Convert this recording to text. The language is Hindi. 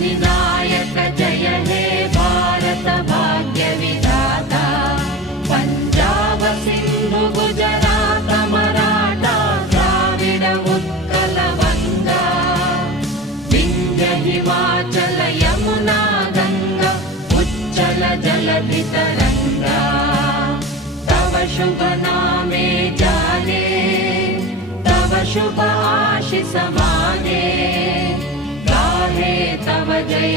विनायक जय हे भारत भाग्य विधाता पंजाब सिंधु गुजरात मराठा द्राविड उत्कल गंगा विंध्य हिमाचल यमुना गंगा उच्चल जलधि तरंगा तव शुभ नामे जाने तव शुभ आशीष माने गाहे तव जय